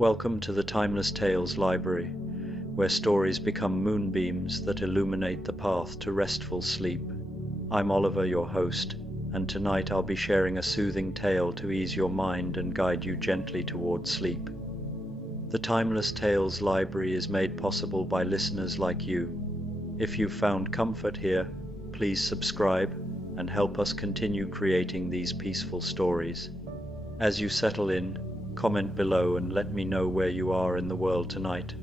Welcome to the Timeless Tales Library, where stories become moonbeams that illuminate the path to restful sleep. I'm Oliver, your host, and tonight I'll be sharing a soothing tale to ease your mind and guide you gently towards sleep. The Timeless Tales Library is made possible by listeners like you. If you've found comfort here, please subscribe and help us continue creating these peaceful stories. As you settle in, comment below and let me know where you are in the world tonight,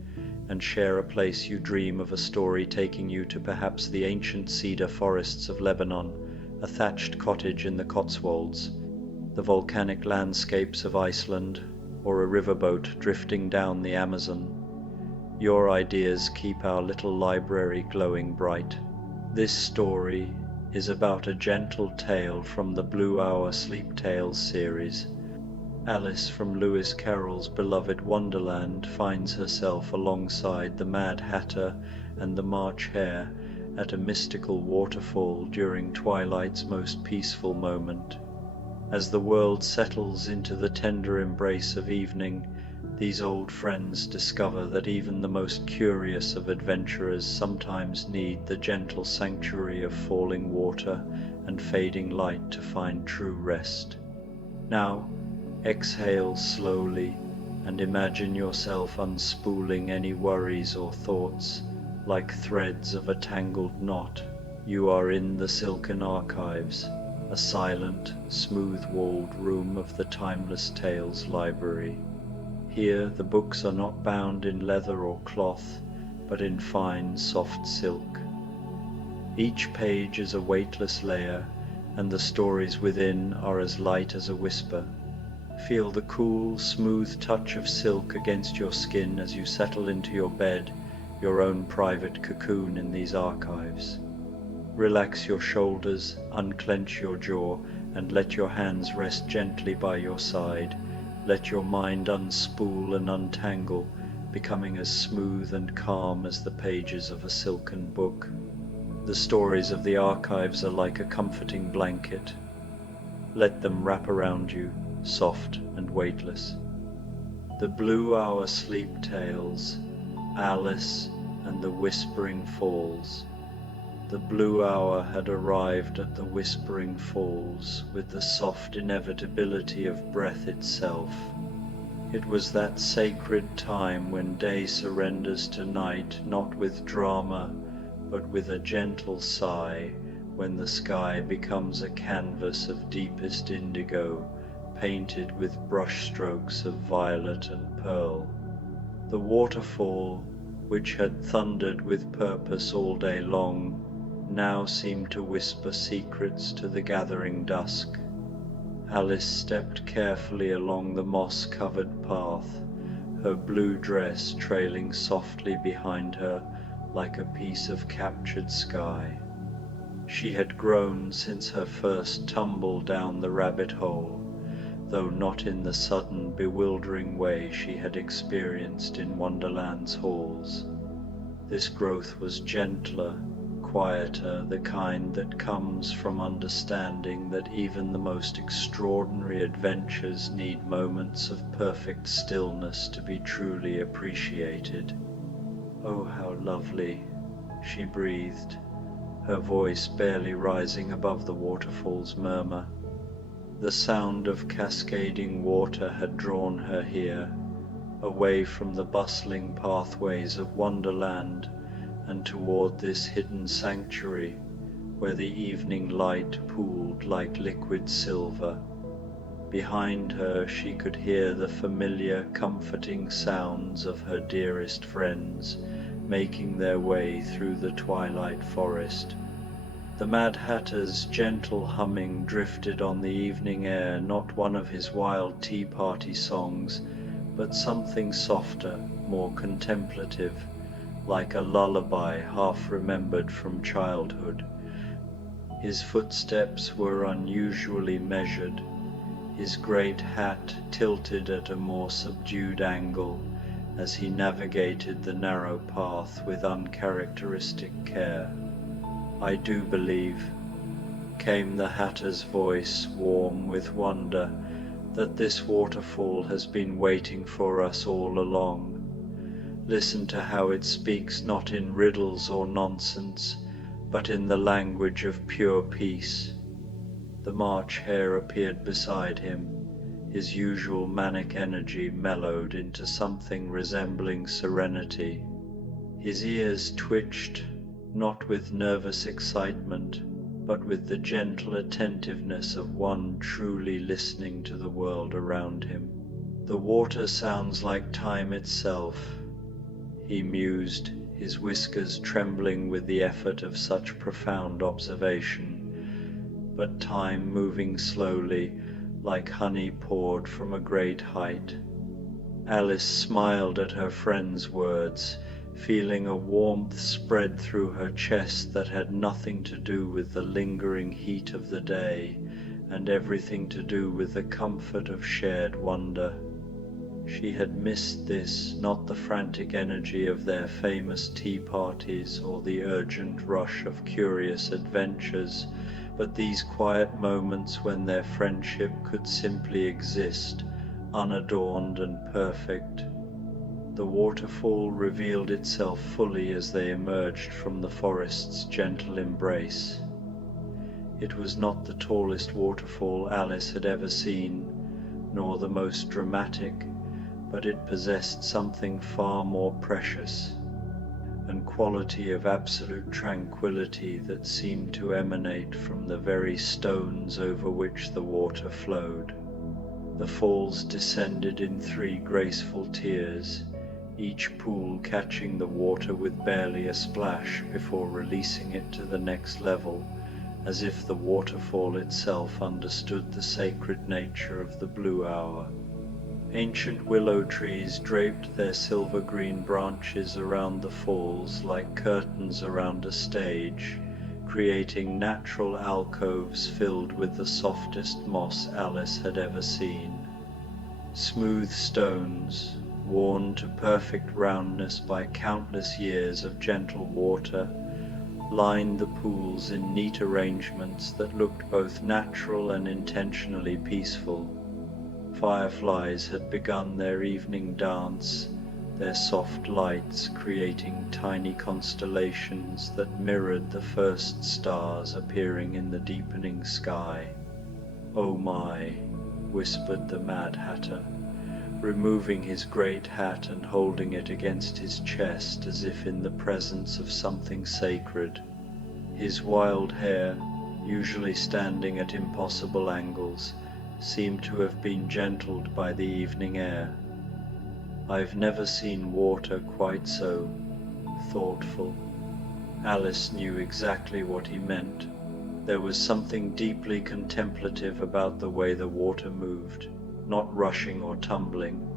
and share a place you dream of, a story taking you to perhaps the ancient cedar forests of Lebanon, a thatched cottage in the Cotswolds, the volcanic landscapes of Iceland, or a riverboat drifting down the Amazon. Your ideas keep our little library glowing bright. This story is about a gentle tale from the Blue Hour Sleep Tales series. Alice from Lewis Carroll's beloved Wonderland finds herself alongside the Mad Hatter and the March Hare at a mystical waterfall during twilight's most peaceful moment. As the world settles into the tender embrace of evening, these old friends discover that even the most curious of adventurers sometimes need the gentle sanctuary of falling water and fading light to find true rest. Now, exhale slowly and imagine yourself unspooling any worries or thoughts like threads of a tangled knot. You are in the silken archives, a silent, smooth-walled room of the Timeless Tales Library. Here the books are not bound in leather or cloth, but in fine, soft silk. Each page is a weightless layer, and the stories within are as light as a whisper. Feel the cool, smooth touch of silk against your skin as you settle into your bed, your own private cocoon in these archives. Relax your shoulders, unclench your jaw, and let your hands rest gently by your side. Let your mind unspool and untangle, becoming as smooth and calm as the pages of a silken book. The stories of the archives are like a comforting blanket. Let them wrap around you, soft and weightless. The Blue Hour Sleep Tales, Alice and the Whispering Falls. The Blue Hour had arrived at the Whispering Falls with the soft inevitability of breath itself. It was that sacred time when day surrenders to night, not with drama, but with a gentle sigh, when the sky becomes a canvas of deepest indigo, painted with brushstrokes of violet and pearl. The waterfall, which had thundered with purpose all day long, now seemed to whisper secrets to the gathering dusk. Alice stepped carefully along the moss-covered path, her blue dress trailing softly behind her like a piece of captured sky. She had grown since her first tumble down the rabbit hole, though not in the sudden, bewildering way she had experienced in Wonderland's halls. This growth was gentler, quieter, the kind that comes from understanding that even the most extraordinary adventures need moments of perfect stillness to be truly appreciated. "Oh, how lovely," she breathed, her voice barely rising above the waterfall's murmur. The sound of cascading water had drawn her here, away from the bustling pathways of Wonderland and toward this hidden sanctuary where the evening light pooled like liquid silver. Behind her she could hear the familiar, comforting sounds of her dearest friends making their way through the twilight forest. The Mad Hatter's gentle humming drifted on the evening air, not one of his wild tea party songs, but something softer, more contemplative, like a lullaby half remembered from childhood. His footsteps were unusually measured, his great hat tilted at a more subdued angle as he navigated the narrow path with uncharacteristic care. "I do believe," came the Hatter's voice, warm with wonder, that this waterfall has been waiting for us all along. Listen to how it speaks not in riddles or nonsense, but in the language of pure peace. The March Hare appeared beside him, his usual manic energy mellowed into something resembling serenity. His ears twitched, not with nervous excitement, but with the gentle attentiveness of one truly listening to the world around him. The water sounds like time itself, he mused, his whiskers trembling with the effort of such profound observation, but time moving slowly, like honey poured from a great height. Alice smiled at her friend's words, feeling a warmth spread through her chest that had nothing to do with the lingering heat of the day, and everything to do with the comfort of shared wonder. She had missed this, not the frantic energy of their famous tea parties or the urgent rush of curious adventures, but these quiet moments when their friendship could simply exist, unadorned and perfect. The waterfall revealed itself fully as they emerged from the forest's gentle embrace. It was not the tallest waterfall Alice had ever seen, nor the most dramatic, but it possessed something far more precious, and quality of absolute tranquility that seemed to emanate from the very stones over which the water flowed. The falls descended in 3 graceful tiers, each pool catching the water with barely a splash before releasing it to the next level, as if the waterfall itself understood the sacred nature of the blue hour. Ancient willow trees draped their silver-green branches around the falls like curtains around a stage, creating natural alcoves filled with the softest moss Alice had ever seen. Smooth stones, worn to perfect roundness by countless years of gentle water, lined the pools in neat arrangements that looked both natural and intentionally peaceful. Fireflies had begun their evening dance, their soft lights creating tiny constellations that mirrored the first stars appearing in the deepening sky. "Oh my," whispered the Mad Hatter, removing his great hat and holding it against his chest as if in the presence of something sacred. His wild hair, usually standing at impossible angles, seemed to have been gentled by the evening air. "I've never seen water quite so thoughtful." Alice knew exactly what he meant. There was something deeply contemplative about the way the water moved, not rushing or tumbling,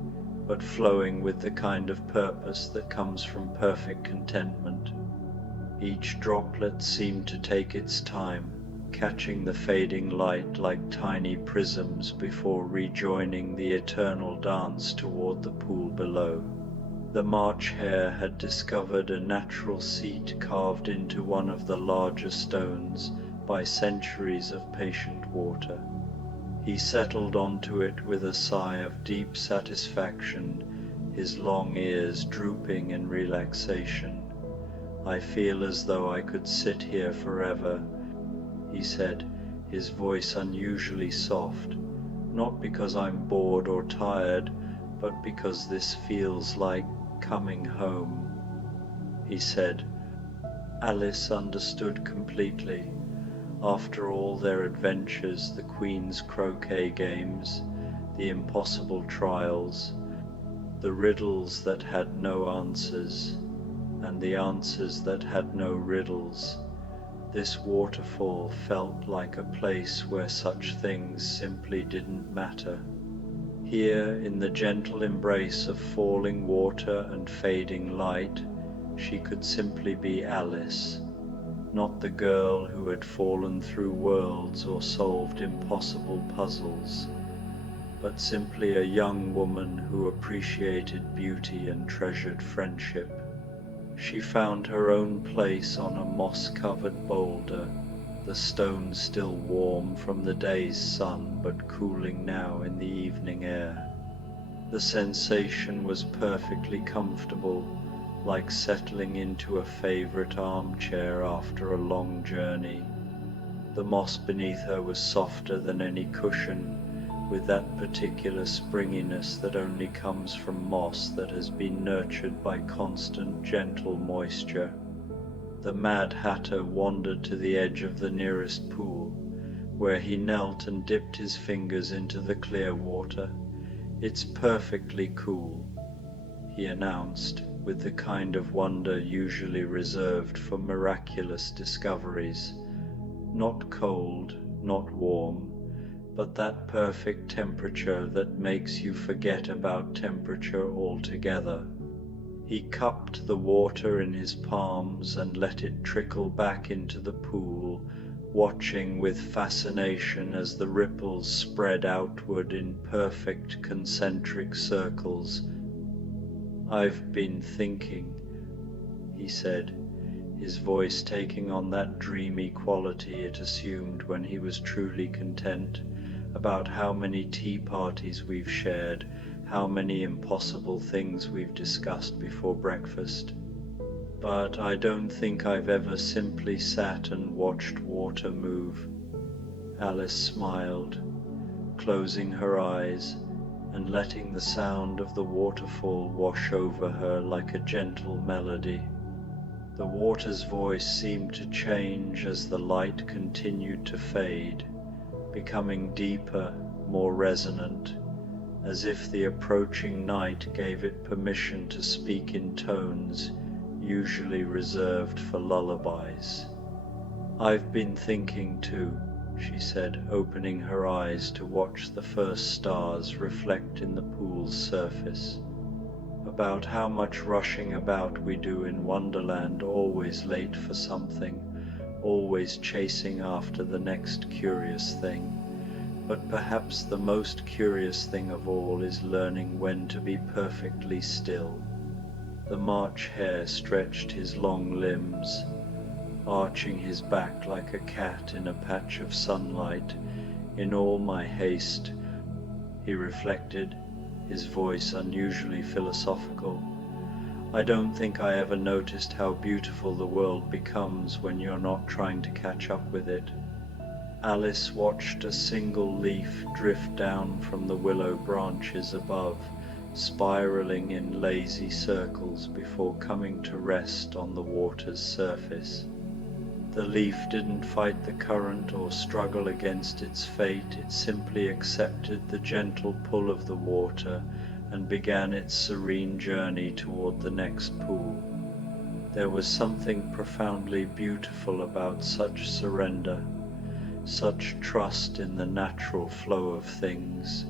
but flowing with the kind of purpose that comes from perfect contentment. Each droplet seemed to take its time, catching the fading light like tiny prisms before rejoining the eternal dance toward the pool below. The March Hare had discovered a natural seat carved into one of the larger stones by centuries of patient water. He settled onto it with a sigh of deep satisfaction, his long ears drooping in relaxation. "I feel as though I could sit here forever," he said, his voice unusually soft, "not because I'm bored or tired, but because this feels like coming home." He said. Alice understood completely. After all their adventures, the Queen's croquet games, the impossible trials, the riddles that had no answers, and the answers that had no riddles, this waterfall felt like a place where such things simply didn't matter. Here, in the gentle embrace of falling water and fading light, she could simply be Alice, not the girl who had fallen through worlds or solved impossible puzzles, but simply a young woman who appreciated beauty and treasured friendship. She found her own place on a moss-covered boulder, the stones still warm from the day's sun but cooling now in the evening air. The sensation was perfectly comfortable, like settling into a favorite armchair after a long journey. The moss beneath her was softer than any cushion, with that particular springiness that only comes from moss that has been nurtured by constant gentle moisture. The Mad Hatter wandered to the edge of the nearest pool, where he knelt and dipped his fingers into the clear water. "It's perfectly cool," he announced, with the kind of wonder usually reserved for miraculous discoveries. Not cold, not warm, but that perfect temperature that makes you forget about temperature altogether. He cupped the water in his palms and let it trickle back into the pool, watching with fascination as the ripples spread outward in perfect concentric circles. "I've been thinking," he said, his voice taking on that dreamy quality it assumed when he was truly content, "about how many tea parties we've shared, how many impossible things we've discussed before breakfast. But I don't think I've ever simply sat and watched water move." Alice smiled, closing her eyes and letting the sound of the waterfall wash over her like a gentle melody. The water's voice seemed to change as the light continued to fade, becoming deeper, more resonant, as if the approaching night gave it permission to speak in tones usually reserved for lullabies. "I've been thinking too," she said, opening her eyes to watch the first stars reflect in the pool's surface, "about how much rushing about we do in Wonderland, always late for something, always chasing after the next curious thing. But perhaps the most curious thing of all is learning when to be perfectly still." The March Hare stretched his long limbs, arching his back like a cat in a patch of sunlight. "In all my haste," he reflected, his voice unusually philosophical, "I don't think I ever noticed how beautiful the world becomes when you're not trying to catch up with it." Alice watched a single leaf drift down from the willow branches above, spiraling in lazy circles before coming to rest on the water's surface. The leaf didn't fight the current or struggle against its fate, it simply accepted the gentle pull of the water and began its serene journey toward the next pool. There was something profoundly beautiful about such surrender, such trust in the natural flow of things.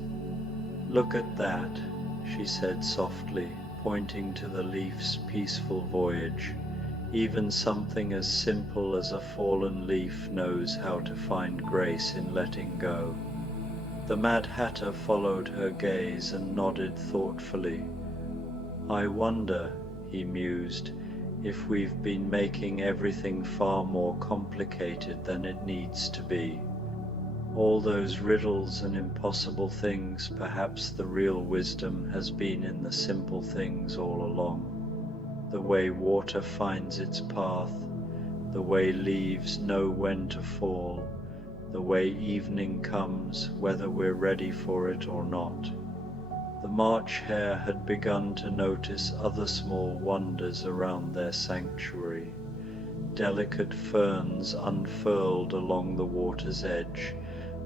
"Look at that," she said softly, pointing to the leaf's peaceful voyage. "Even something as simple as a fallen leaf knows how to find grace in letting go." The Mad Hatter followed her gaze and nodded thoughtfully. "I wonder," he mused, "if we've been making everything far more complicated than it needs to be. All those riddles and impossible things, perhaps the real wisdom has been in the simple things all along. The way water finds its path, the way leaves know when to fall, the way evening comes, whether we're ready for it or not." The March Hare had begun to notice other small wonders around their sanctuary. Delicate ferns unfurled along the water's edge,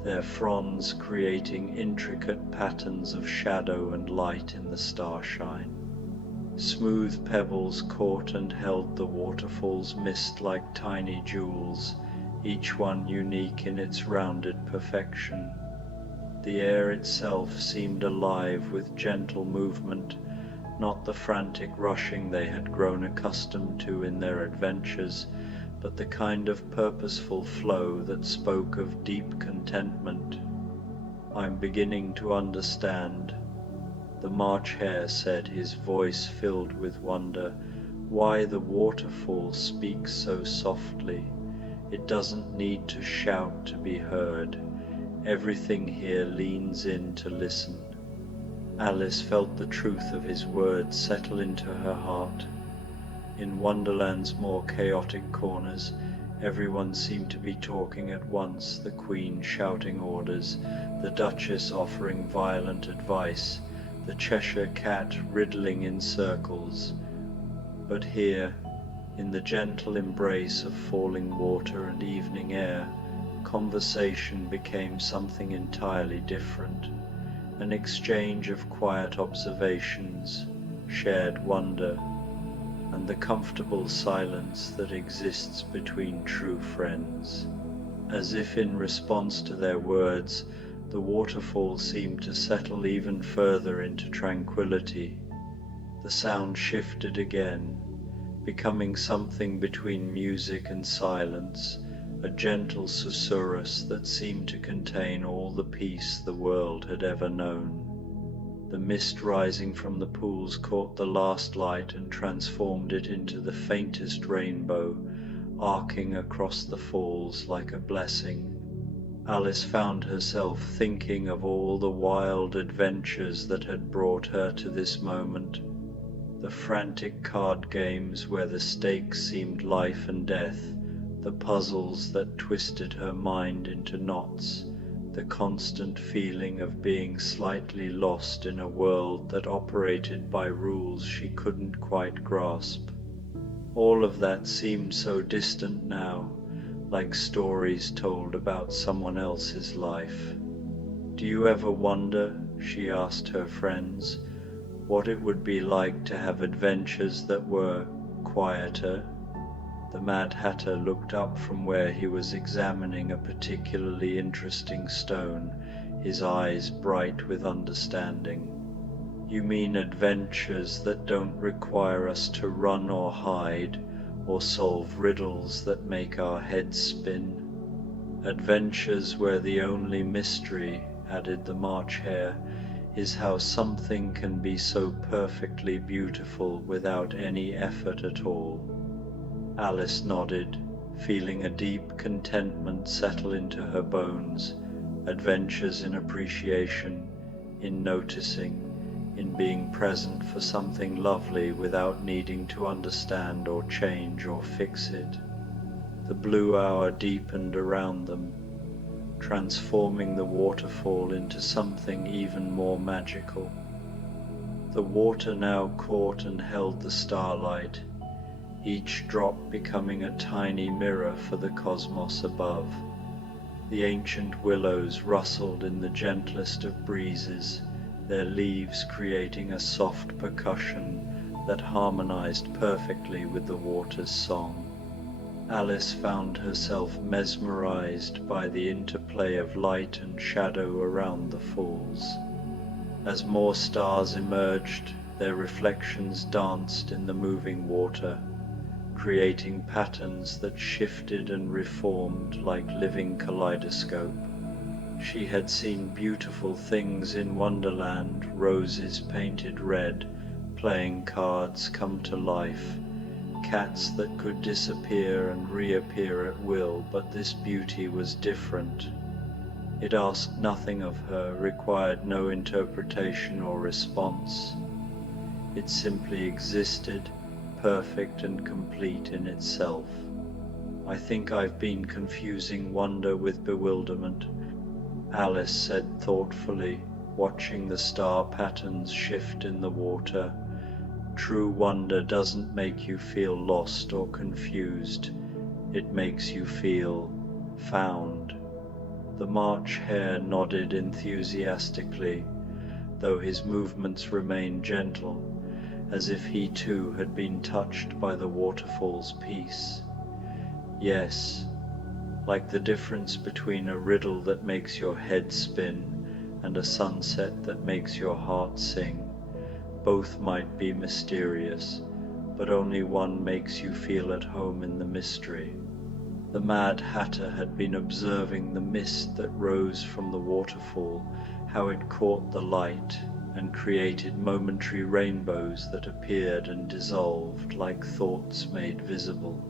their fronds creating intricate patterns of shadow and light in the starshine. Smooth pebbles caught and held the waterfall's mist like tiny jewels, each one unique in its rounded perfection. The air itself seemed alive with gentle movement, not the frantic rushing they had grown accustomed to in their adventures, but the kind of purposeful flow that spoke of deep contentment. "I'm beginning to understand," the March Hare said, his voice filled with wonder, "why the waterfall speaks so softly. It doesn't need to shout to be heard. Everything here leans in to listen. Alice felt the truth of his words settle into her heart. In Wonderland's more chaotic corners, everyone seemed to be talking at once, the Queen shouting orders, the Duchess offering violent advice, the Cheshire Cat riddling in circles. But here, in the gentle embrace of falling water and evening air, conversation became something entirely different, an exchange of quiet observations, shared wonder, and the comfortable silence that exists between true friends. As if in response to their words, the waterfall seemed to settle even further into tranquility. The sound shifted again, becoming something between music and silence, a gentle susurrus that seemed to contain all the peace the world had ever known. The mist rising from the pools caught the last light and transformed it into the faintest rainbow, arcing across the falls like a blessing. Alice found herself thinking of all the wild adventures that had brought her to this moment. The frantic card games where the stakes seemed life and death, the puzzles that twisted her mind into knots, the constant feeling of being slightly lost in a world that operated by rules she couldn't quite grasp. All of that seemed so distant now, like stories told about someone else's life. "Do you ever wonder," she asked her friends, "what it would be like to have adventures that were quieter?" The Mad Hatter looked up from where he was examining a particularly interesting stone, his eyes bright with understanding. "You mean adventures that don't require us to run or hide, or solve riddles that make our heads spin? Adventures where the only mystery," added the March Hare, "is how something can be so perfectly beautiful without any effort at all." Alice nodded, feeling a deep contentment settle into her bones. Adventures in appreciation, in noticing, in being present for something lovely without needing to understand or change or fix it. The blue hour deepened around them, transforming the waterfall into something even more magical. The water now caught and held the starlight, each drop becoming a tiny mirror for the cosmos above. The ancient willows rustled in the gentlest of breezes, their leaves creating a soft percussion that harmonized perfectly with the water's song. Alice found herself mesmerized by the interplay of light and shadow around the falls. As more stars emerged, their reflections danced in the moving water, creating patterns that shifted and reformed like living kaleidoscope. She had seen beautiful things in Wonderland, roses painted red, playing cards come to life, cats that could disappear and reappear at will, but this beauty was different. It asked nothing of her, required no interpretation or response. It simply existed, perfect and complete in itself. "I think I've been confusing wonder with bewilderment," Alice said thoughtfully, watching the star patterns shift in the water. "True wonder doesn't make you feel lost or confused. It makes you feel found." The March Hare nodded enthusiastically, though his movements remained gentle, as if he too had been touched by the waterfall's peace. "Yes, like the difference between a riddle that makes your head spin and a sunset that makes your heart sing. Both might be mysterious, but only one makes you feel at home in the mystery." The Mad Hatter had been observing the mist that rose from the waterfall, how it caught the light and created momentary rainbows that appeared and dissolved like thoughts made visible.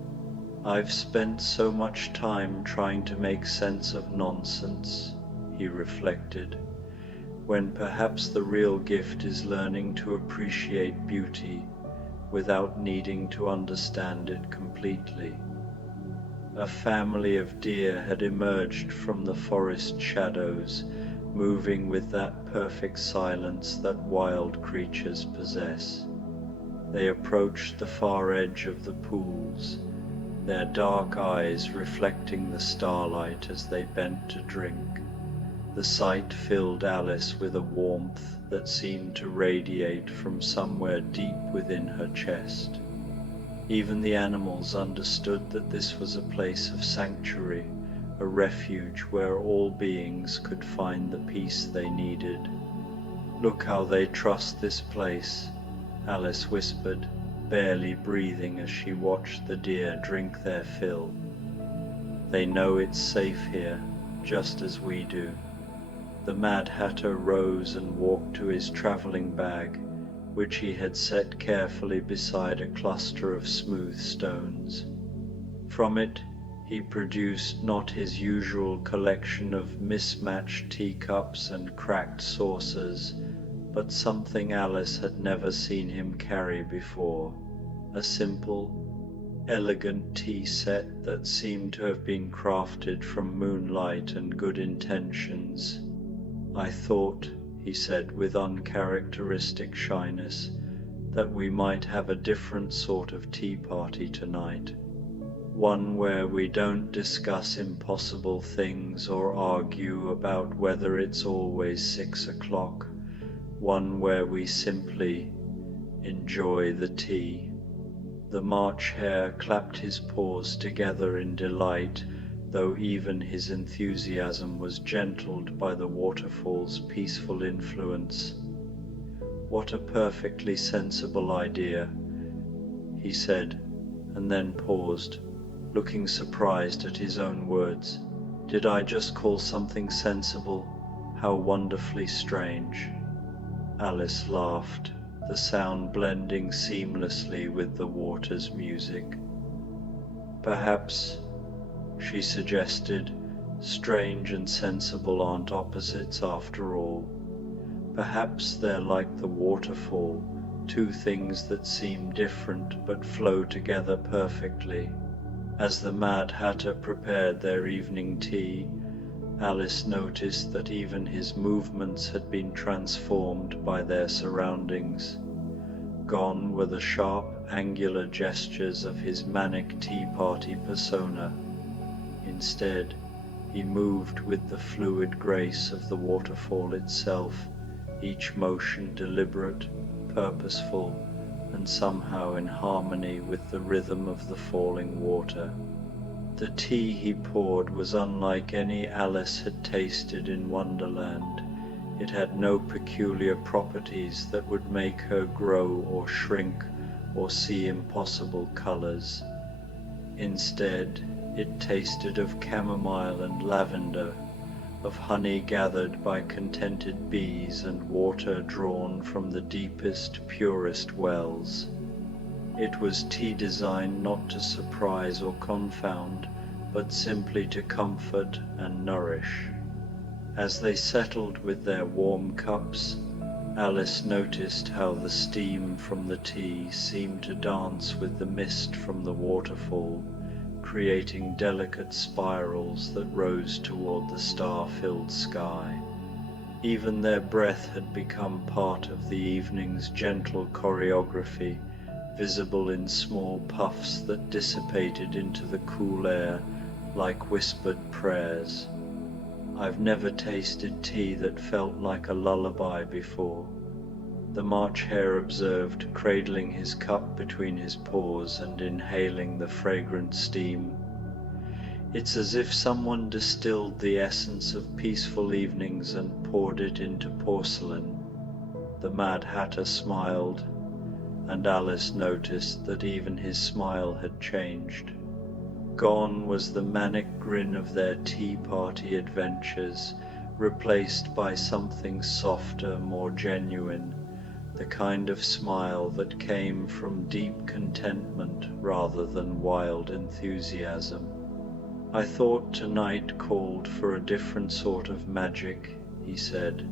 "I've spent so much time trying to make sense of nonsense," he reflected, "when perhaps the real gift is learning to appreciate beauty without needing to understand it completely." A family of deer had emerged from the forest shadows, moving with that perfect silence that wild creatures possess. They approached the far edge of the pools, their dark eyes reflecting the starlight as they bent to drink. The sight filled Alice with a warmth that seemed to radiate from somewhere deep within her chest. Even the animals understood that this was a place of sanctuary, a refuge where all beings could find the peace they needed. "Look how they trust this place," Alice whispered, barely breathing as she watched the deer drink their fill. "They know it's safe here, just as we do." The Mad Hatter rose and walked to his traveling bag, which he had set carefully beside a cluster of smooth stones. From it he produced not his usual collection of mismatched teacups and cracked saucers, but something Alice had never seen him carry before, a simple, elegant tea set that seemed to have been crafted from moonlight and good intentions. "I thought," he said with uncharacteristic shyness, "that we might have a different sort of tea party tonight. One where we don't discuss impossible things or argue about whether it's always 6 o'clock. One where we simply enjoy the tea." The March Hare clapped his paws together in delight, though even his enthusiasm was gentled by the waterfall's peaceful influence. "What a perfectly sensible idea," he said, and then paused, looking surprised at his own words. "Did I just call something sensible? How wonderfully strange." Alice laughed, the sound blending seamlessly with the water's music. "Perhaps," she suggested, "strange and sensible aren't opposites after all. Perhaps they're like the waterfall, two things that seem different but flow together perfectly." As the Mad Hatter prepared their evening tea, Alice noticed that even his movements had been transformed by their surroundings. Gone were the sharp, angular gestures of his manic tea party persona. Instead, he moved with the fluid grace of the waterfall itself, each motion deliberate, purposeful, and somehow in harmony with the rhythm of the falling water. The tea he poured was unlike any Alice had tasted in Wonderland. It had no peculiar properties that would make her grow or shrink or see impossible colors. Instead, it tasted of chamomile and lavender, of honey gathered by contented bees and water drawn from the deepest, purest wells. It was tea designed not to surprise or confound, but simply to comfort and nourish. As they settled with their warm cups, Alice noticed how the steam from the tea seemed to dance with the mist from the waterfall, creating delicate spirals that rose toward the star-filled sky. Even their breath had become part of the evening's gentle choreography, visible in small puffs that dissipated into the cool air like whispered prayers. "I've never tasted tea that felt like a lullaby before," the March Hare observed, cradling his cup between his paws and inhaling the fragrant steam. "It's as if someone distilled the essence of peaceful evenings and poured it into porcelain." The Mad Hatter smiled, and Alice noticed that even his smile had changed. Gone was the manic grin of their tea party adventures, replaced by something softer, more genuine, the kind of smile that came from deep contentment rather than wild enthusiasm. "I thought tonight called for a different sort of magic," he said,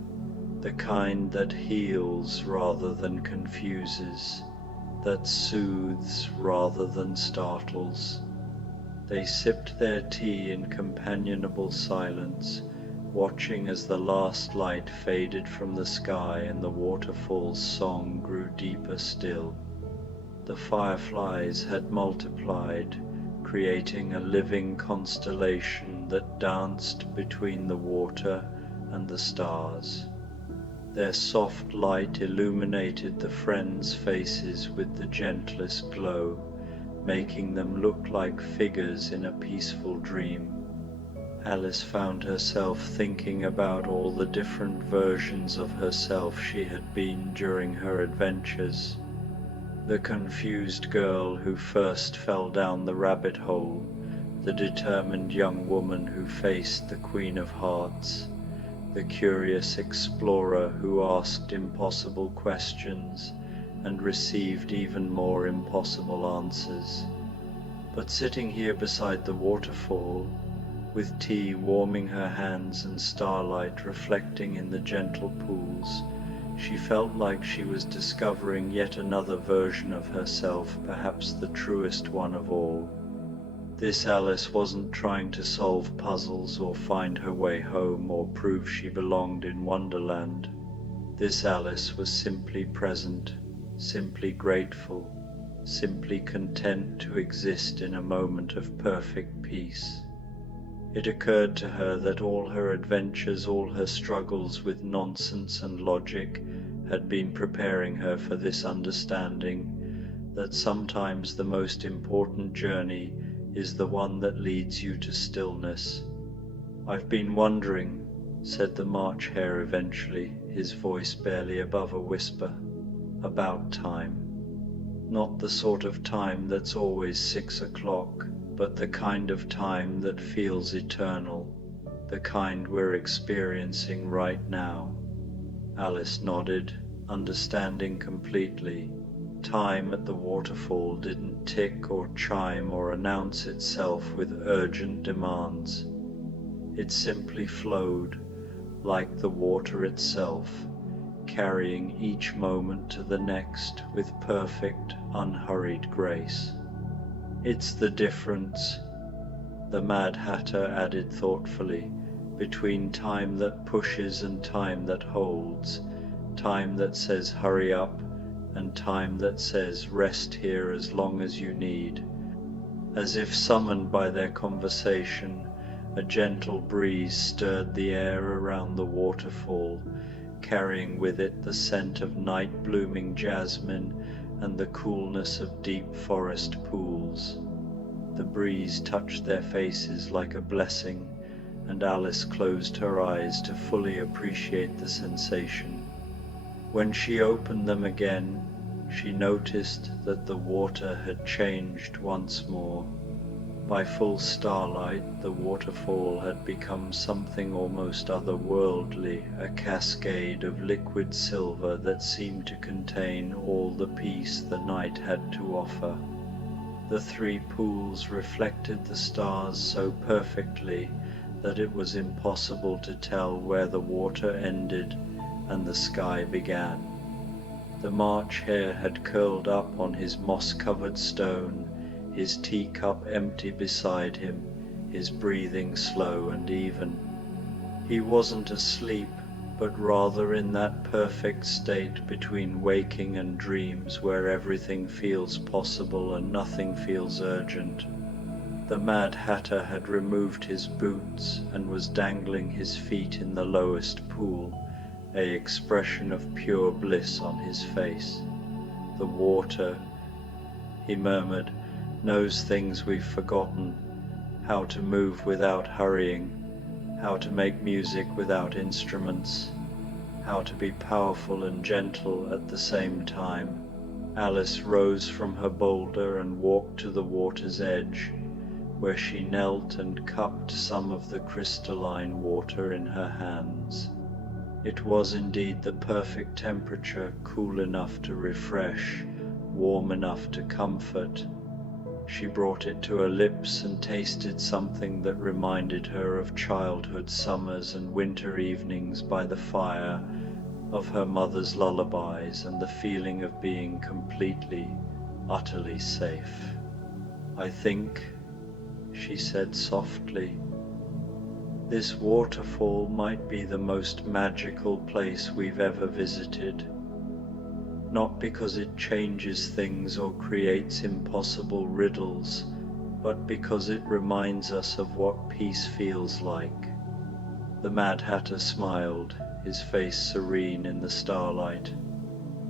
"the kind that heals rather than confuses, that soothes rather than startles." They sipped their tea in companionable silence, watching as the last light faded from the sky and the waterfall's song grew deeper still. The fireflies had multiplied, creating a living constellation that danced between the water and the stars. Their soft light illuminated the friends' faces with the gentlest glow, making them look like figures in a peaceful dream. Alice found herself thinking about all the different versions of herself she had been during her adventures. The confused girl who first fell down the rabbit hole, the determined young woman who faced the Queen of Hearts, the curious explorer who asked impossible questions and received even more impossible answers. But sitting here beside the waterfall, with tea warming her hands and starlight reflecting in the gentle pools, she felt like she was discovering yet another version of herself, perhaps the truest one of all. This Alice wasn't trying to solve puzzles or find her way home or prove she belonged in Wonderland. This Alice was simply present, simply grateful, simply content to exist in a moment of perfect peace. It occurred to her that all her adventures, all her struggles with nonsense and logic, had been preparing her for this understanding, that sometimes the most important journey is the one that leads you to stillness. "I've been wondering," said the March Hare eventually, his voice barely above a whisper, "about time. Not the sort of time that's always 6 o'clock, but the kind of time that feels eternal, the kind we're experiencing right now." Alice nodded, understanding completely. Time at the waterfall didn't tick or chime or announce itself with urgent demands. It simply flowed, like the water itself, carrying each moment to the next with perfect, unhurried grace. "It's the difference," the Mad Hatter added thoughtfully, "between time that pushes and time that holds, time that says hurry up and time that says rest here as long as you need." As if summoned by their conversation, a gentle breeze stirred the air around the waterfall, carrying with it the scent of night-blooming jasmine and the coolness of deep forest pools. The breeze touched their faces like a blessing, and Alice closed her eyes to fully appreciate the sensation. When she opened them again, she noticed that the water had changed once more. By full starlight, the waterfall had become something almost otherworldly, a cascade of liquid silver that seemed to contain all the peace the night had to offer. The 3 pools reflected the stars so perfectly that it was impossible to tell where the water ended and the sky began. The March Hare had curled up on his moss-covered stone, his teacup empty beside him, his breathing slow and even. He wasn't asleep, but rather in that perfect state between waking and dreams where everything feels possible and nothing feels urgent. The Mad Hatter had removed his boots and was dangling his feet in the lowest pool, an expression of pure bliss on his face. "The water," he murmured, "knows things we've forgotten, how to move without hurrying, how to make music without instruments, how to be powerful and gentle at the same time." Alice rose from her boulder and walked to the water's edge, where she knelt and cupped some of the crystalline water in her hands. It was indeed the perfect temperature, cool enough to refresh, warm enough to comfort. She brought it to her lips and tasted something that reminded her of childhood summers and winter evenings by the fire, of her mother's lullabies and the feeling of being completely, utterly safe. "I think," she said softly, "this waterfall might be the most magical place we've ever visited. Not because it changes things or creates impossible riddles, but because it reminds us of what peace feels like." The Mad Hatter smiled, his face serene in the starlight.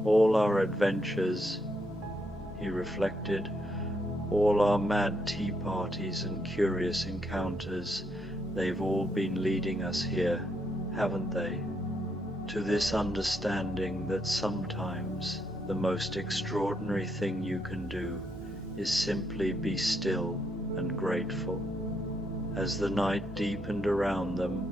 "All our adventures," he reflected, "all our mad tea parties and curious encounters, they've all been leading us here, haven't they? To this understanding that sometimes the most extraordinary thing you can do is simply be still and grateful." As the night deepened around them,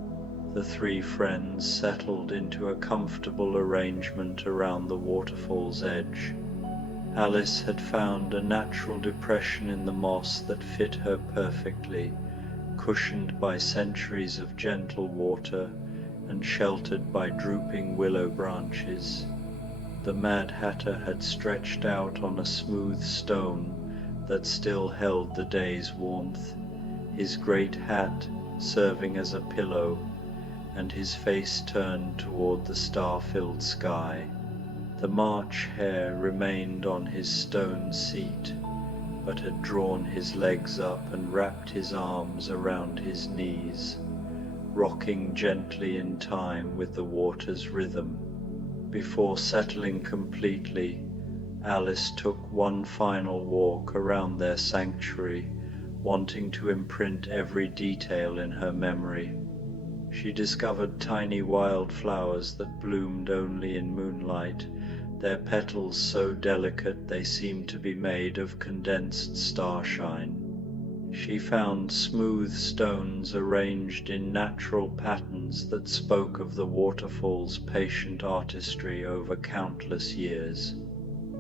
the three friends settled into a comfortable arrangement around the waterfall's edge. Alice had found a natural depression in the moss that fit her perfectly, cushioned by centuries of gentle water and sheltered by drooping willow branches. The Mad Hatter had stretched out on a smooth stone that still held the day's warmth, his great hat serving as a pillow, and his face turned toward the star-filled sky. The March Hare remained on his stone seat, but had drawn his legs up and wrapped his arms around his knees, rocking gently in time with the water's rhythm. Before settling completely, Alice took one final walk around their sanctuary, wanting to imprint every detail in her memory. She discovered tiny wildflowers that bloomed only in moonlight, their petals so delicate they seemed to be made of condensed starshine. She found smooth stones arranged in natural patterns that spoke of the waterfall's patient artistry over countless years.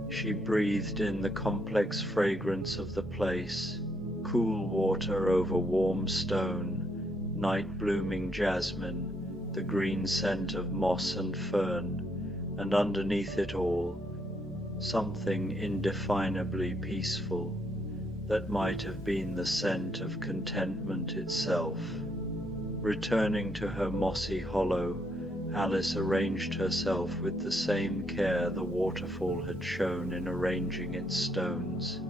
She breathed in the complex fragrance of the place, cool water over warm stone, night-blooming jasmine, the green scent of moss and fern, and underneath it all, something indefinably peaceful that might have been the scent of contentment itself. Returning to her mossy hollow, Alice arranged herself with the same care the waterfall had shown in arranging its stones.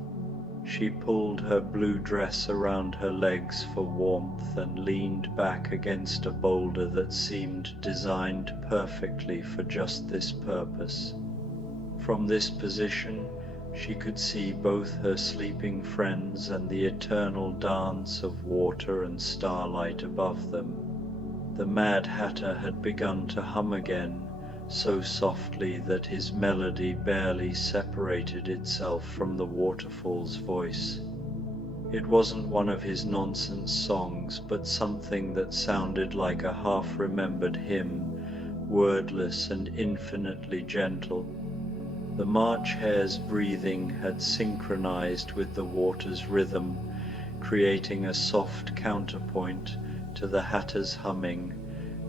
She pulled her blue dress around her legs for warmth and leaned back against a boulder that seemed designed perfectly for just this purpose. From this position, she could see both her sleeping friends and the eternal dance of water and starlight above them. The Mad Hatter had begun to hum again, so softly that his melody barely separated itself from the waterfall's voice. It wasn't one of his nonsense songs, but something that sounded like a half-remembered hymn, wordless and infinitely gentle. The March Hare's breathing had synchronized with the water's rhythm, creating a soft counterpoint to the Hatter's humming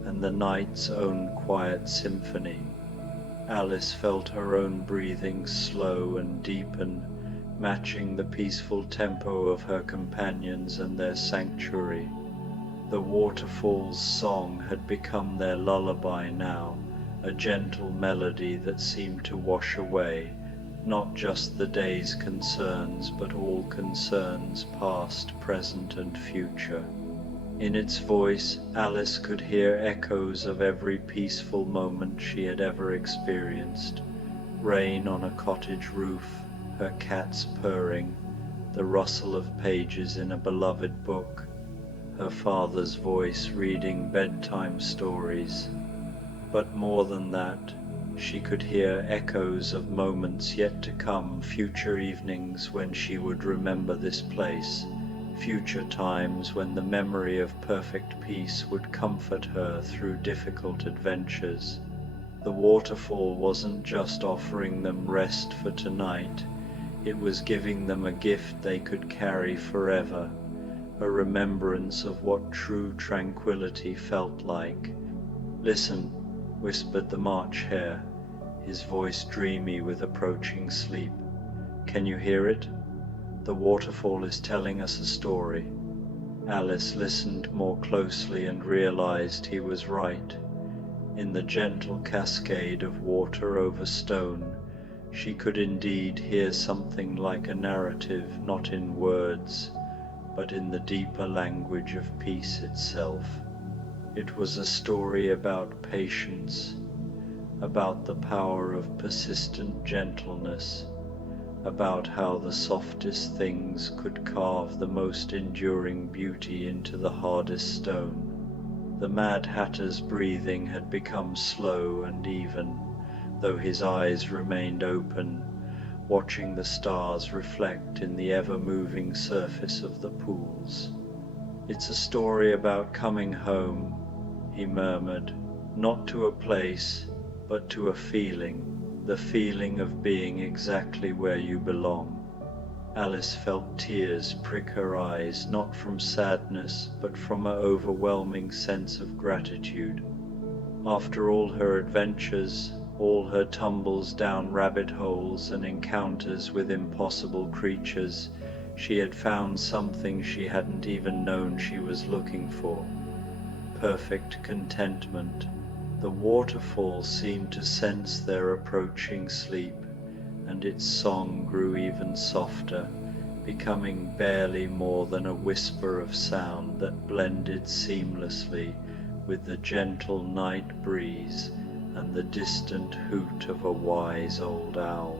and the night's own quiet symphony. Alice felt her own breathing slow and deepen, matching the peaceful tempo of her companions and their sanctuary. The waterfall's song had become their lullaby now, a gentle melody that seemed to wash away not just the day's concerns, but all concerns past, present, and future. In its voice, Alice could hear echoes of every peaceful moment she had ever experienced. Rain on a cottage roof, her cats purring, the rustle of pages in a beloved book, her father's voice reading bedtime stories. But more than that, she could hear echoes of moments yet to come, future evenings when she would remember this place, future times when the memory of perfect peace would comfort her through difficult adventures. The waterfall wasn't just offering them rest for tonight, it was giving them a gift they could carry forever, a remembrance of what true tranquility felt like. "Listen," whispered the March Hare, his voice dreamy with approaching sleep. "Can you hear it? The waterfall is telling us a story." Alice listened more closely and realized he was right. In the gentle cascade of water over stone, she could indeed hear something like a narrative, not in words, but in the deeper language of peace itself. It was a story about patience, about the power of persistent gentleness, about how the softest things could carve the most enduring beauty into the hardest stone. The Mad Hatter's breathing had become slow and even, though his eyes remained open, watching the stars reflect in the ever-moving surface of the pools. "It's a story about coming home," he murmured, "not to a place, but to a feeling, the feeling of being exactly where you belong." Alice felt tears prick her eyes, not from sadness, but from an overwhelming sense of gratitude. After all her adventures, all her tumbles down rabbit holes and encounters with impossible creatures, she had found something she hadn't even known she was looking for: perfect contentment. The waterfall seemed to sense their approaching sleep, and its song grew even softer, becoming barely more than a whisper of sound that blended seamlessly with the gentle night breeze and the distant hoot of a wise old owl.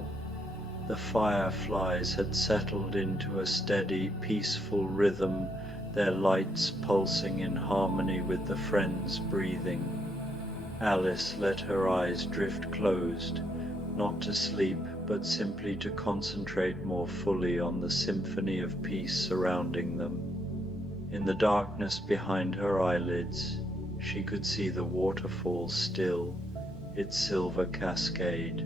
The fireflies had settled into a steady, peaceful rhythm, their lights pulsing in harmony with the friends' breathing. Alice let her eyes drift closed, not to sleep, but simply to concentrate more fully on the symphony of peace surrounding them. In the darkness behind her eyelids, she could see the waterfall still, its silver cascade,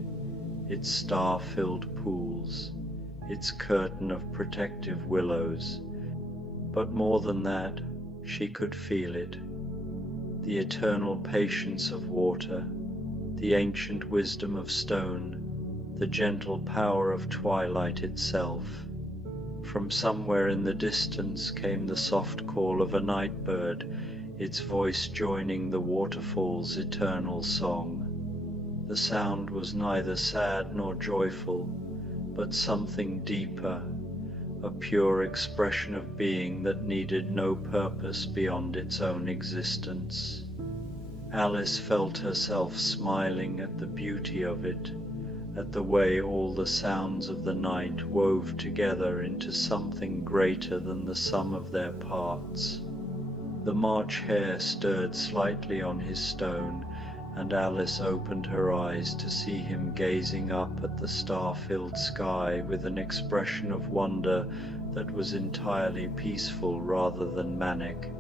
its star-filled pools, its curtain of protective willows. But more than that, she could feel it. The eternal patience of water, the ancient wisdom of stone, the gentle power of twilight itself. From somewhere in the distance came the soft call of a night bird, its voice joining the waterfall's eternal song. The sound was neither sad nor joyful, but something deeper, a pure expression of being that needed no purpose beyond its own existence. Alice felt herself smiling at the beauty of it, at the way all the sounds of the night wove together into something greater than the sum of their parts. The March Hare stirred slightly on his stone, and Alice opened her eyes to see him gazing up at the star-filled sky with an expression of wonder that was entirely peaceful rather than manic.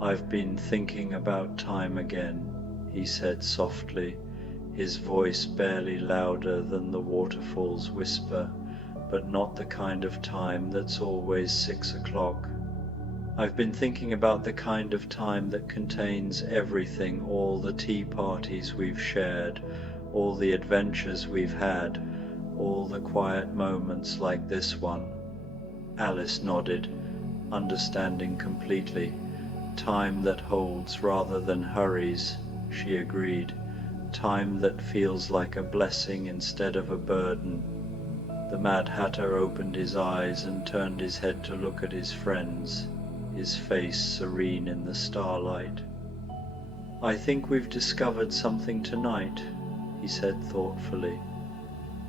"I've been thinking about time again," he said softly, his voice barely louder than the waterfall's whisper, but not the kind of time that's always 6 o'clock. "I've been thinking about the kind of time that contains everything, all the tea parties we've shared, all the adventures we've had, all the quiet moments like this one." Alice nodded, understanding completely. "Time that holds rather than hurries," she agreed. "Time that feels like a blessing instead of a burden." The Mad Hatter opened his eyes and turned his head to look at his friends, his face serene in the starlight. "I think we've discovered something tonight," he said thoughtfully.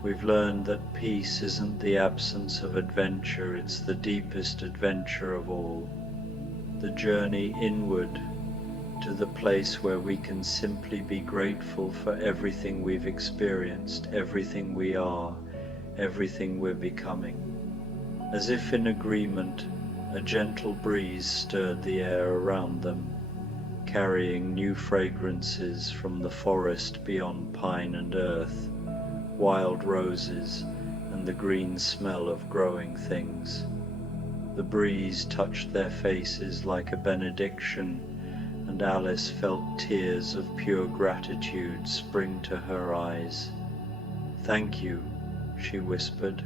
"We've learned that peace isn't the absence of adventure, it's the deepest adventure of all. The journey inward, to the place where we can simply be grateful for everything we've experienced, everything we are, everything we're becoming." As if in agreement, A gentle breeze stirred the air around them, carrying new fragrances from the forest beyond pine and earth, wild roses and the green smell of growing things. The breeze touched their faces like a benediction, and Alice felt tears of pure gratitude spring to her eyes. "Thank you," she whispered,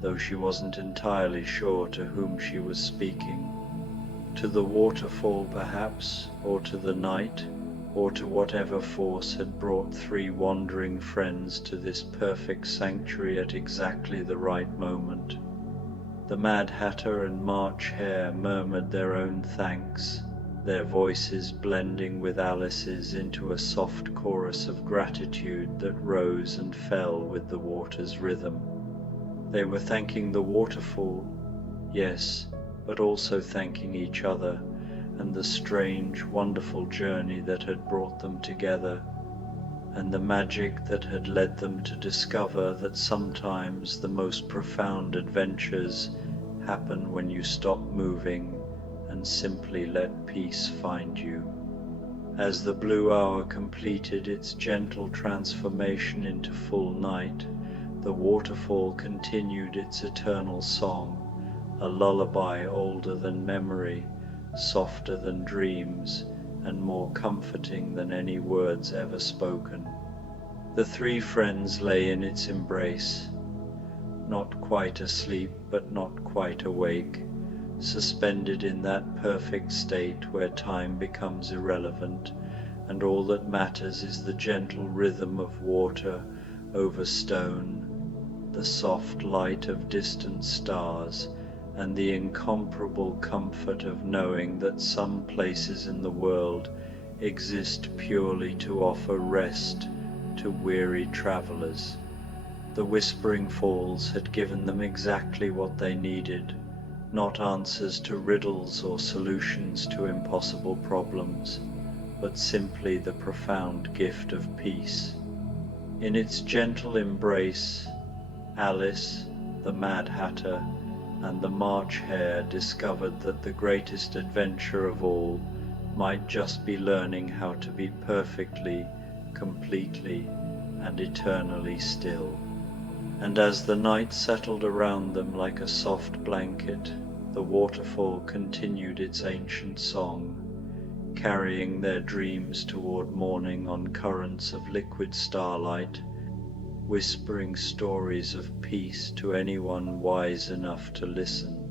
though she wasn't entirely sure to whom she was speaking. To the waterfall perhaps, or to the night, or to whatever force had brought three wandering friends to this perfect sanctuary at exactly the right moment. The Mad Hatter and March Hare murmured their own thanks, their voices blending with Alice's into a soft chorus of gratitude that rose and fell with the water's rhythm. They were thanking the waterfall, yes, but also thanking each other and the strange, wonderful journey that had brought them together, and the magic that had led them to discover that sometimes the most profound adventures happen when you stop moving and simply let peace find you. As the blue hour completed its gentle transformation into full night, the waterfall continued its eternal song, a lullaby older than memory, softer than dreams, and more comforting than any words ever spoken. The three friends lay in its embrace, not quite asleep but not quite awake, suspended in that perfect state where time becomes irrelevant, and all that matters is the gentle rhythm of water over stone, the soft light of distant stars, and the incomparable comfort of knowing that some places in the world exist purely to offer rest to weary travelers. The Whispering Falls had given them exactly what they needed, not answers to riddles or solutions to impossible problems, but simply the profound gift of peace. In its gentle embrace, Alice, the Mad Hatter, and the March Hare discovered that the greatest adventure of all might just be learning how to be perfectly, completely, and eternally still. And as the night settled around them like a soft blanket, the waterfall continued its ancient song, carrying their dreams toward morning on currents of liquid starlight, whispering stories of peace to anyone wise enough to listen.